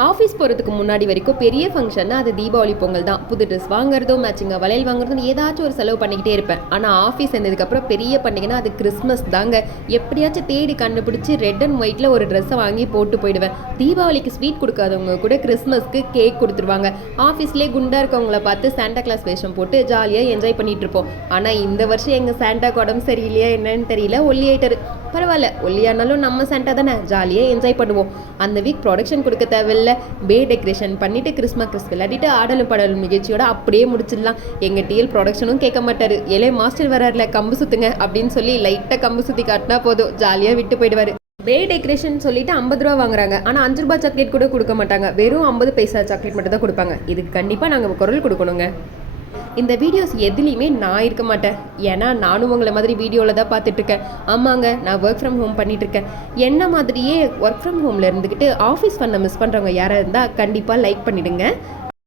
Office போகிறதுக்கு முன்னாடி வரைக்கும் பெரிய ஃபங்க்ஷன்னா அது தீபாவளி பொங்கல் தான். புது ட்ரெஸ் வாங்குறதோ மேட்சிங்காக வளையல் வாங்குறதுன்னு ஏதாச்சும் ஒரு செலவு பண்ணிக்கிட்டே இருப்பேன். ஆனால் ஆஃபீஸ் இருந்ததுக்கப்புறம் பெரிய பண்டிகைனா அது கிறிஸ்மஸ் தாங்க. எப்படியாச்சும் தேடி கண்டுபிடிச்சி ரெட் அண்ட் ஒயிட்டில் ஒரு ட்ரெஸ்ஸை வாங்கி போட்டு போயிடுவேன். தீபாவளிக்கு ஸ்வீட் கொடுக்காதவங்க கூட கிறிஸ்மஸ்க்கு கேக் கொடுத்துருவாங்க. ஆஃபீஸ்லேயே குண்டாக இருக்கவங்கள பார்த்து சாண்டா கிளாஸ் வேஷம் போட்டு ஜாலியாக என்ஜாய் பண்ணிட்டு இருப்போம். ஆனால் இந்த வருஷம் எங்கள் சாண்டாக்கு உடம்பு சரியில்லையா என்னன்னு தெரியல, ஒல்லியாயிட்டாரு. பரவாயில்ல, ஒல்லியானாலும் நம்ம சாண்டா தானே, ஜாலியாக என்ஜாய் பண்ணுவோம். அந்த வீக் ப்ரொடக்ஷன் கொடுக்க தேவையில்ல, பே டெக்கரேஷன் பண்ணிட்டு கிறிஸ்மஸ் விளையாடிட்டு ஆடலும் பாடலும் நிகழ்ச்சியோட அப்படியே முடிச்சிடலாம். எங்கள் டிஎல் ப்ரொடக்ஷனும் கேட்க மாட்டாரு. ஏலே மாஸ்டர் வராருல, கம்பு சுத்துங்க அப்படின்னு சொல்லி லைட்டாக கம்பு சுற்றி காட்டினா போதும், ஜாலியாக விட்டு போயிடுவார். பே டெக்கரேஷன் சொல்லிட்டு 50 ரூபா வாங்குறாங்க. ஆனால் 5 ரூபா சாக்லேட் கூட கொடுக்க மாட்டாங்க. வெறும் 50 பைசா சாக்லேட் மட்டும் தான் கொடுப்பாங்க. இதுக்கு கண்டிப்பாக நாங்கள் குரல் கொடுக்கணுங்க. இந்த வீடியோஸ் எதுலேயுமே நான் இருக்க மாட்டேன். ஏன்னா நானும் உங்களை மாதிரி வீடியோவில் தான் பார்த்துட்ருக்கேன். ஆமாங்க, நான் ஒர்க் ஃப்ரம் ஹோம் பண்ணிகிட்ருக்கேன். என்ன மாதிரியே ஒர்க் ஃப்ரம் ஹோமில் இருந்துக்கிட்டு ஆஃபீஸ் பண்ண மிஸ் பண்ணுறவங்க யாராக இருந்தால் கண்டிப்பாக லைக் பண்ணிவிடுங்க.